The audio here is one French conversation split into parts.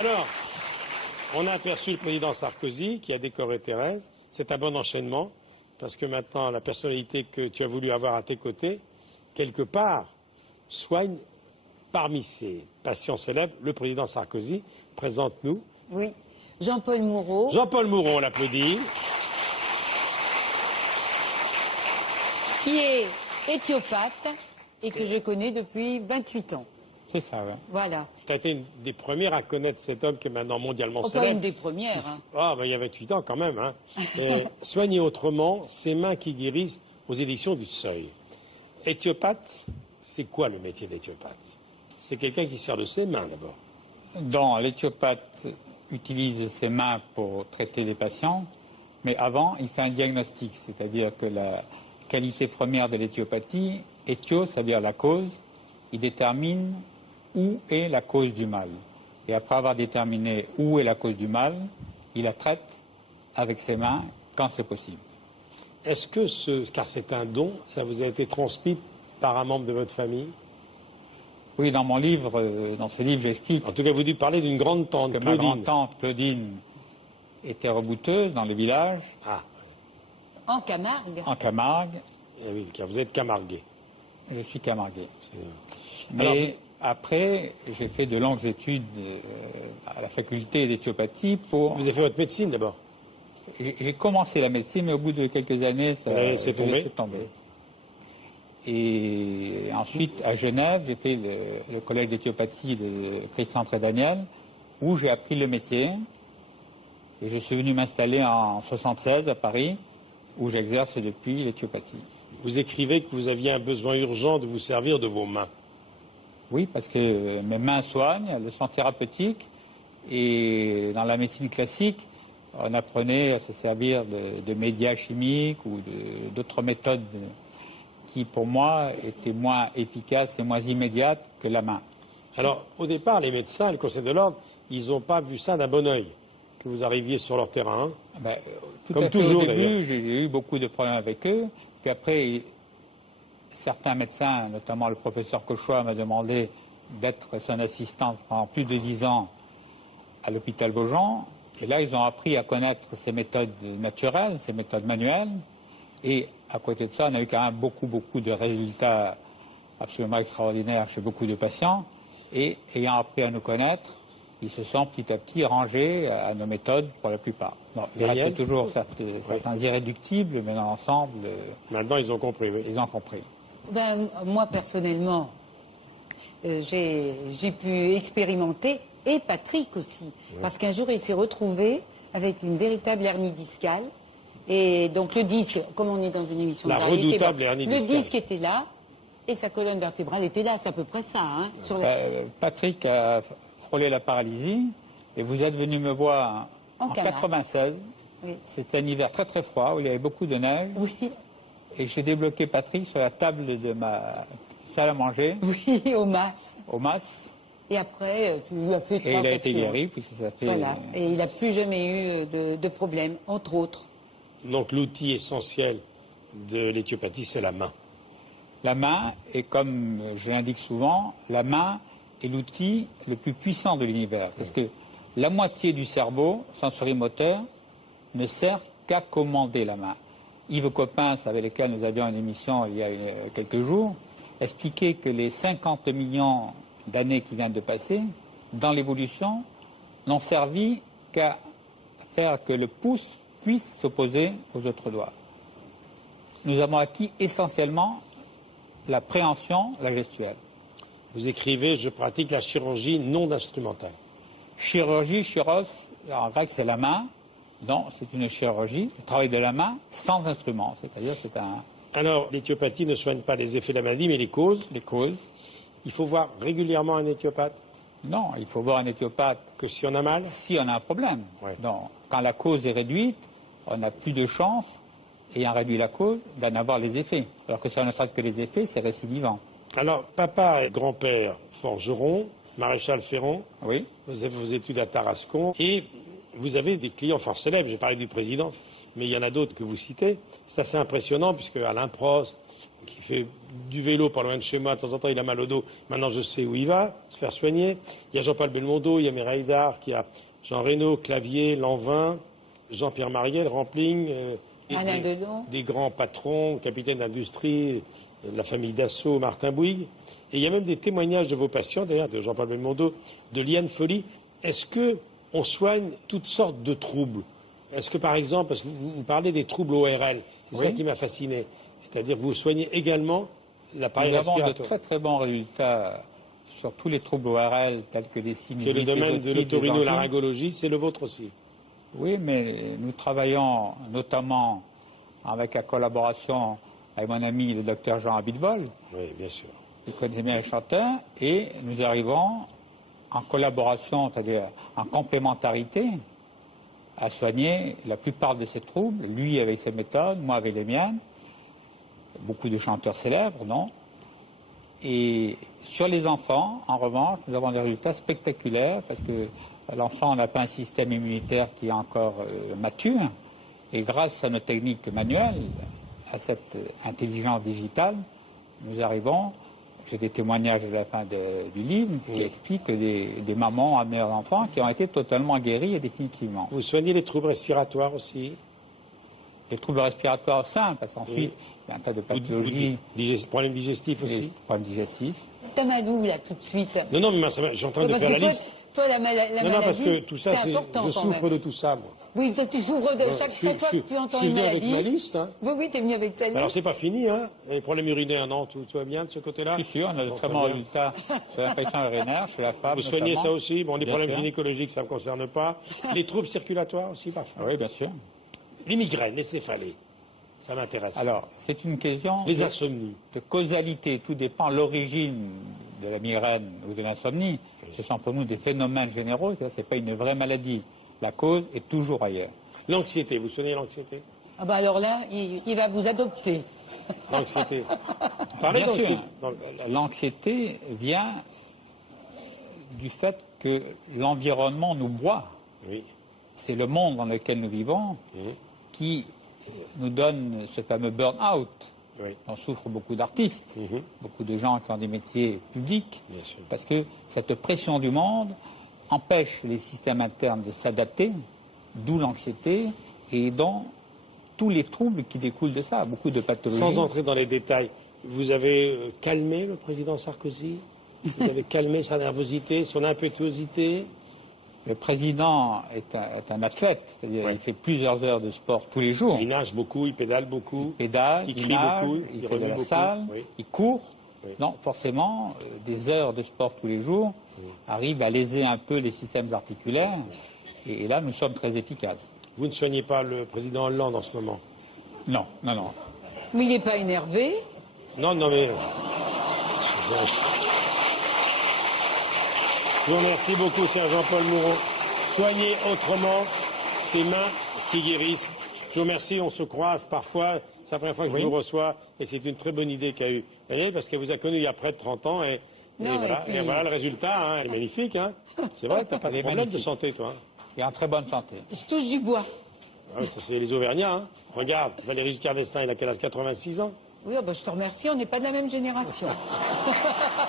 Alors, on a aperçu le président Sarkozy qui a décoré Thérèse. C'est un bon enchaînement, parce que maintenant, la personnalité que tu as voulu avoir à tes côtés, quelque part, soigne parmi ses patients célèbres le président Sarkozy. Présente-nous. Oui, Jean-Paul Moureau. Jean-Paul Moureau, on l'applaudit. Qui est éthiopathe et que je connais depuis 28 ans. C'est ça, oui. Voilà. Tu as été une des premières à connaître cet homme qui est maintenant mondialement Oh, célèbre. pas une des premières. Hein. Ah, ben, il y a 28 ans quand même. Hein. Et Soigner autrement, ses mains qui guérissent aux éditions du Seuil. Éthiopathe, c'est quoi le métier d'éthiopathe? C'est quelqu'un qui sert de ses mains d'abord. Donc, l'éthiopathe utilise ses mains pour traiter les patients, mais avant, il fait un diagnostic, c'est-à-dire que la qualité première de l'éthiopathie, éthio, ça veut dire la cause, il détermine où est la cause du mal. Et après avoir déterminé où est la cause du mal, il la traite avec ses mains quand c'est possible. Est-ce que car c'est un don, ça vous a été transmis par un membre de votre famille? Oui, dans mon livre, dans ce livre, j'explique En tout cas, vous dites parler d'une grande tante, que Claudine. ma grand-tante Claudine était rebouteuse dans le village, Ah, En Camargue. en Camargue. eh oui, car vous êtes camarguais. Je suis camarguais. Alors, Mais après, j'ai fait de longues études à la faculté d'éthiopathie pour... vous avez fait votre médecine d'abord. J'ai commencé la médecine, mais au bout de quelques années, ça C'est tombé. laissé tomber. Et ensuite, à Genève, j'ai fait le collège d'éthiopathie de Christian Trédaniel, où j'ai appris le métier. Et je suis venu m'installer en 1976 à Paris, où j'exerce depuis l'éthiopathie. Vous écrivez que vous aviez un besoin urgent de vous servir de vos mains. Oui, parce que mes mains soignent, elles sont thérapeutiques. Et dans la médecine classique, on apprenait à se servir de médias chimiques ou d'autres méthodes qui, pour moi, étaient moins efficaces et moins immédiates que la main. Alors, au départ, les médecins, le Conseil de l'ordre, ils n'ont pas vu ça d'un bon oeil, que vous arriviez sur leur terrain. Ben, Comme à fait, toujours, au d'ailleurs. début, j'ai eu beaucoup de problèmes avec eux. Puis après, certains médecins, notamment le professeur Cauchois, m'a demandé d'être son assistant pendant plus de 10 ans à l'hôpital Beaujon. Et là, ils ont appris à connaître ces méthodes naturelles, ces méthodes manuelles. Et à côté de ça, on a eu quand même beaucoup de résultats absolument extraordinaires chez beaucoup de patients. Et ayant appris à nous connaître, ils se sont petit à petit rangés à nos méthodes pour la plupart. Non, il reste toujours certains irréductibles, mais dans l'ensemble, Maintenant, ils ont compris, oui. ils ont compris. Ben, moi, personnellement, j'ai pu expérimenter, et Patrick aussi. Parce qu'un jour, il s'est retrouvé avec une véritable hernie discale. Et donc, le disque, comme on est dans une émission La de variété, redoutable hernie discale. le disque était là, et sa colonne vertébrale était là. C'est à peu près ça. Hein, sur la... Patrick a frôlé la paralysie, et vous êtes venu me voir en Camargue. 96. Oui. C'était un hiver très fois, où il y avait beaucoup de neige. Oui, Et j'ai débloqué Patrick sur la table de ma salle à manger, oui, au mas. au MAS. Et après, tu lui as fait Et il a 3-4 été jours. guéri, puisque ça fait... Voilà. Et il n'a plus jamais eu de problème, entre autres. Donc, l'outil essentiel de l'éthiopathie, c'est la main. La main, et comme je l'indique souvent, la main est l'outil le plus puissant de l'univers. Parce que la moitié du cerveau sensorimoteur ne sert qu'à commander la main. Yves Coppens, avec lequel nous avions une émission il y a quelques jours, expliquait que les 50 millions d'années qui viennent de passer, dans l'évolution, n'ont servi qu'à faire que le pouce puisse s'opposer aux autres doigts. Nous avons acquis essentiellement la préhension, la gestuelle. Vous écrivez, je pratique la chirurgie non instrumentale. Chirurgie, chiros, en grec c'est la main, donc c'est une chirurgie, le travail de la main sans instrument, c'est-à-dire c'est Alors, l'éthiopathie ne soigne pas les effets de la maladie, mais les causes. les causes. Il faut voir régulièrement un éthiopathe, Non, il faut voir un éthiopathe que si on a mal. si on a un problème. Ouais. Donc, quand la cause est réduite, on n'a plus de chance, ayant réduit la cause, d'en avoir les effets. Alors que si on ne traite que les effets, c'est récidivant. Alors, papa et grand-père forgeron, maréchal Ferrand, Oui. vous avez fait vos études à Tarascon, et vous avez des clients fort célèbres. J'ai parlé du président, mais il y en a d'autres que vous citez. C'est assez impressionnant, puisque Alain Prost, qui fait du vélo pas loin de chez moi, de temps en temps il a mal au dos, maintenant je sais où il va, se faire soigner. Il y a Jean-Paul Belmondo, il y a Mireille d'Arc, il y a Jean Reno, Clavier, Lanvin, Jean-Pierre Mariel, Rampling, Alain Delon. Des grands patrons, capitaines d'industrie, la famille Dassault, Martin Bouygues. Et il y a même des témoignages de vos patients, d'ailleurs, de Jean-Paul Belmondo, de Liane Folly. Est-ce qu'on soigne toutes sortes de troubles? Est-ce que, par exemple, parce que vous parlez des troubles ORL, c'est ça qui m'a fasciné, c'est-à-dire que vous soignez également l'appareil respiratoire. Nous avons de très très bons résultats sur tous les troubles ORL, tels que les sinus. Que le domaine de l'otorhinolaryngologie, c'est le vôtre aussi. Oui, mais nous travaillons notamment avec la collaboration avec mon ami le docteur Jean Abitbol. Oui, bien sûr. Qui connaît bien les chanteurs, et nous arrivons en collaboration, c'est-à-dire en complémentarité, à soigner la plupart de ces troubles, lui avec ses méthodes, moi avec les miennes, beaucoup de chanteurs célèbres, non? Et sur les enfants, en revanche, nous avons des résultats spectaculaires, parce que l'enfant n'a pas un système immunitaire qui est encore mature, et grâce à nos techniques manuelles, à cette intelligence digitale, nous arrivons, j'ai des témoignages à la fin du livre qui expliquent que des mamans amenées leurs enfants qui ont été totalement guéris et définitivement. Vous soignez les troubles respiratoires aussi? Les troubles respiratoires simples, parce qu'ensuite, il y a un tas de pathologies. Problèmes digestifs aussi? Problèmes digestifs. T'as mal où, là, tout de suite? Non, mais je suis en train de faire la liste. Toi, la maladie, non, parce que tout ça, important, je souffre de tout ça, moi. Oui, toi, tu souffres de chaque fois que tu entends une maladie. Je suis venu avec ma liste. Hein. Oui, t'es venu avec ta liste. Alors, c'est pas fini, hein. Les problèmes urinaires, non, tout va bien de ce côté-là? Si, on a de très bons résultats sur l'infection urinaire, chez la femme. Vous soignez ça aussi? Bon, les problèmes sûr. gynécologiques, ça ne me concerne pas. Les troubles circulatoires aussi, parfois? Oui, bien sûr. Les migraines, les céphalées, ça m'intéresse. Alors, c'est une question les insomnies. De causalité. Tout dépend de l'origine de la migraine ou de l'insomnie. Ce sont pour nous des phénomènes généraux, ce n'est pas une vraie maladie. La cause est toujours ailleurs. L'anxiété, vous soignez l'anxiété? Ah bah alors là, il va vous adopter. L'anxiété. Bien sûr, l'anxiété vient du fait que l'environnement nous broie. Oui. C'est le monde dans lequel nous vivons qui nous donne ce fameux burn-out. Oui. On souffre beaucoup d'artistes, beaucoup de gens qui ont des métiers publics, parce que cette pression du monde empêche les systèmes internes de s'adapter, d'où l'anxiété et dans tous les troubles qui découlent de ça, beaucoup de pathologies. Sans entrer dans les détails, vous avez calmé le président Sarkozy? Vous avez calmé sa nervosité, son impétuosité? Le président est un athlète, c'est-à-dire il fait plusieurs heures de sport tous les jours. Il nage beaucoup, il pédale beaucoup. Il pédale, il crie nage, beaucoup, il fait de la salle, il court. Non, forcément, des heures de sport tous les jours arrivent à léser un peu les systèmes articulaires. Et là, nous sommes très efficaces. Vous ne soignez pas le président Hollande en ce moment? Non, non, non. Mais il n'est pas énervé? Non, mais... Je vous remercie beaucoup, cher Jean-Paul Mouron. Soignez autrement ces mains qui guérissent. Je vous remercie, on se croise parfois. C'est la première fois que je vous reçois et c'est une très bonne idée qu'a eue Daniel parce qu'elle vous a connu il y a près de 30 ans et voilà le résultat, hein, il est magnifique. Hein. C'est vrai, tu n'as pas de problème de santé, toi. Hein. Il est en très bonne santé. Je touche du bois. Ouais, ça, c'est les Auvergnats. Hein. Regarde, Valéry Giscard d'Estaing, il a quel âge? 86 ans. Oui, bah, je te remercie, on n'est pas de la même génération.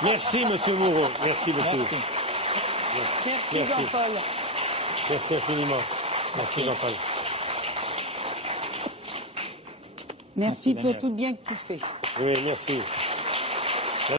Merci, monsieur Mouron. Merci beaucoup. Merci. Jean-Paul. Merci infiniment. Merci Jean-Paul. Merci pour tout le bien que tu fais. Oui, merci.